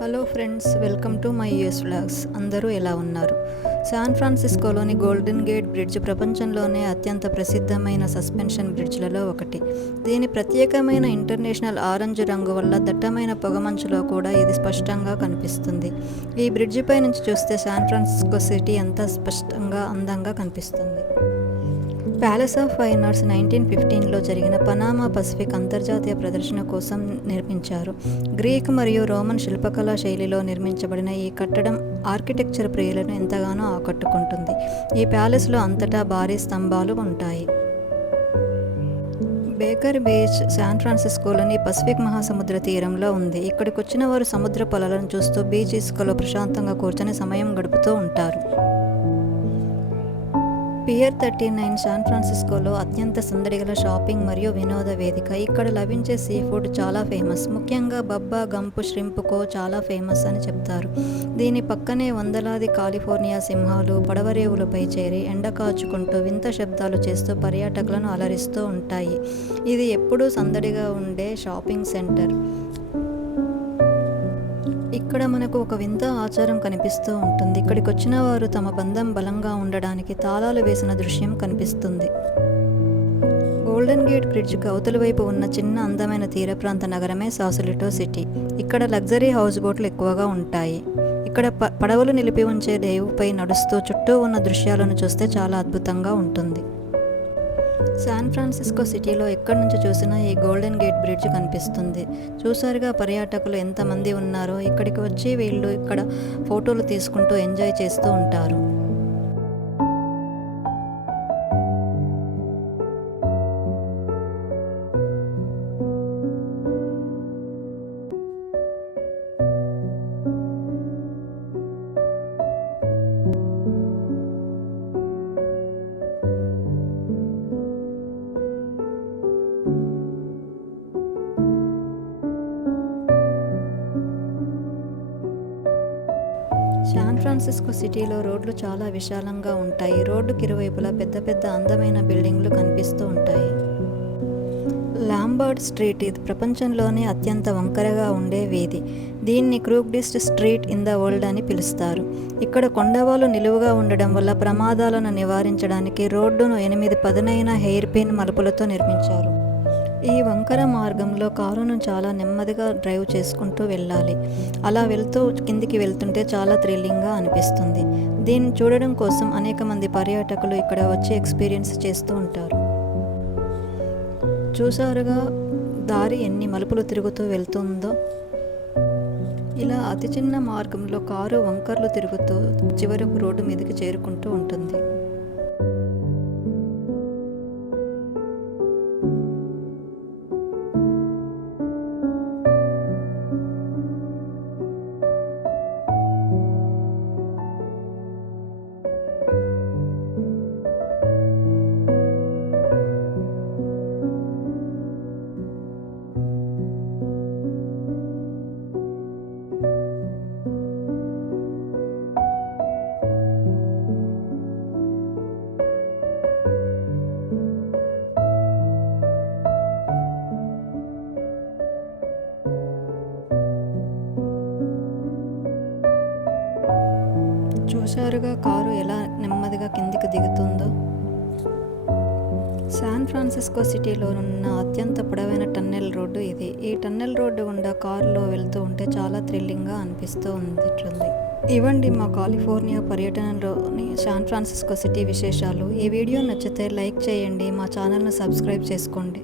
Hello friends, welcome to my US vlogs. అందరూ ఎలా ఉన్నారు? శాన్ ఫ్రాన్సిస్కోలోని గోల్డెన్ గేట్ బ్రిడ్జ్ ప్రపంచంలోనే అత్యంత ప్రసిద్ధమైన సస్పెన్షన్ బ్రిడ్జ్లలో ఒకటి. దీని ప్రత్యేకమైన ఇంటర్నేషనల్ ఆరెంజ్ రంగు వల్ల దట్టమైన పొగమంచులో కూడా ఇది స్పష్టంగా కనిపిస్తుంది. ఈ బ్రిడ్జిపై నుంచి చూస్తే శాన్ ఫ్రాన్సిస్కో సిటీ అంతా స్పష్టంగా అందంగా కనిపిస్తుంది. ప్యాలెస్ ఆఫ్ ఫైన్ ఆర్ట్స్ 1915లో జరిగిన పనామా పసిఫిక్ అంతర్జాతీయ ప్రదర్శన కోసం నిర్మించారు. గ్రీక్ మరియు రోమన్ శిల్పకళా శైలిలో నిర్మించబడిన ఈ కట్టడం ఆర్కిటెక్చర్ ప్రియులను ఎంతగానో ఆకట్టుకుంటుంది. ఈ ప్యాలెస్లో అంతటా భారీ స్తంభాలు ఉంటాయి. బేకర్ బీచ్ శాన్ ఫ్రాన్సిస్కోలోని పసిఫిక్ మహాసముద్ర తీరంలో ఉంది. ఇక్కడికి వచ్చిన వారు సముద్ర పొలాలను చూస్తూ బీచ్ ఇసుకలో ప్రశాంతంగా కూర్చొని సమయం గడుపుతూ ఉంటారు. పియర్ 39 శాన్ ఫ్రాన్సిస్కోలో అత్యంత సందడిగల షాపింగ్ మరియు వినోద వేదిక. ఇక్కడ లభించే సీ ఫుడ్ చాలా ఫేమస్. ముఖ్యంగా బబ్బా, గంపు, ష్రింప్కో చాలా ఫేమస్ అని చెప్తారు. దీని పక్కనే వందలాది కాలిఫోర్నియా సింహాలు పడవరేవులపై చేరి ఎండ కాచుకుంటూ వింత శబ్దాలు చేస్తూ పర్యాటకులను అలరిస్తూ ఉంటాయి. ఇది ఎప్పుడూ సందడిగా ఉండే షాపింగ్ సెంటర్. ఇక్కడ మనకు ఒక వింత ఆచారం కనిపిస్తూ ఉంటుంది. ఇక్కడికి వచ్చిన వారు తమ బంధం బలంగా ఉండడానికి తాళాలు వేసిన దృశ్యం కనిపిస్తుంది. గోల్డెన్ గేట్ బ్రిడ్జ్కి అవతల వైపు ఉన్న చిన్న అందమైన తీర ప్రాంత నగరమే సాసులిటో సిటీ. ఇక్కడ లగ్జరీ హౌస్ బోట్లు ఎక్కువగా ఉంటాయి. ఇక్కడ పడవలు నిలిపి ఉంచే రేవుపై నడుస్తూ చుట్టూ ఉన్న దృశ్యాలను చూస్తే చాలా అద్భుతంగా ఉంటుంది. శాన్ ఫ్రాన్సిస్కో సిటీలో ఎక్కడి నుంచి చూసినా ఈ గోల్డెన్ గేట్ బ్రిడ్జ్ కనిపిస్తుంది. చూసారుగా పర్యాటకులు ఎంతమంది ఉన్నారో. ఇక్కడికి వచ్చి వీళ్ళు ఇక్కడ ఫోటోలు తీసుకుంటూ ఎంజాయ్ చేస్తూ ఉంటారు. శాన్ ఫ్రాన్సిస్కో సిటీలో రోడ్లు చాలా విశాలంగా ఉంటాయి. రోడ్డుకి ఇరువైపులా పెద్ద పెద్ద అందమైన బిల్డింగ్లు కనిపిస్తూ ఉంటాయి. లాంబర్డ్ స్ట్రీట్ ఇది ప్రపంచంలోనే అత్యంత వంకరగా ఉండే వీధి. దీన్ని క్రూక్డెస్ట్ స్ట్రీట్ ఇన్ ద వరల్డ్ అని పిలుస్తారు. ఇక్కడ కొండవాళ్ళు నిలువుగా ఉండడం వల్ల ప్రమాదాలను నివారించడానికి రోడ్డును 8 పదునైన హెయిర్ పిన్ మలుపులతో నిర్మించారు. ఈ వంకర మార్గంలో కారును చాలా నెమ్మదిగా డ్రైవ్ చేసుకుంటూ వెళ్ళాలి. అలా వెళ్తూ కిందికి వెళ్తుంటే చాలా థ్రిల్లింగ్గా అనిపిస్తుంది. దీన్ని చూడడం కోసం అనేక మంది పర్యాటకులు ఇక్కడ వచ్చి ఎక్స్పీరియన్స్ చేస్తూ ఉంటారు. చూసారుగా దారి ఎన్ని మలుపులు తిరుగుతూ వెళ్తుందో. ఇలా అతి చిన్న మార్గంలో కారు వంకర్లు తిరుగుతూ చివరకు రోడ్డు మీదకి చేరుకుంటూ ఉంటుంది. చూశారుగా కారు ఎలా నెమ్మదిగా కిందికి దిగుతుందో. శాన్ ఫ్రాన్సిస్కో సిటీలో ఉన్న అత్యంత పొడవైన టన్నెల్ రోడ్డు ఇది. ఈ టన్నెల్ రోడ్డు గుండా కారులో వెళ్తూ ఉంటే చాలా థ్రిల్లింగ్గా అనిపిస్తూ ఉంది. ఇవండి మా కాలిఫోర్నియా పర్యటనలోని శాన్ ఫ్రాన్సిస్కో సిటీ విశేషాలు. ఈ వీడియో నచ్చితే లైక్ చేయండి, మా ఛానల్ను సబ్స్క్రైబ్ చేసుకోండి.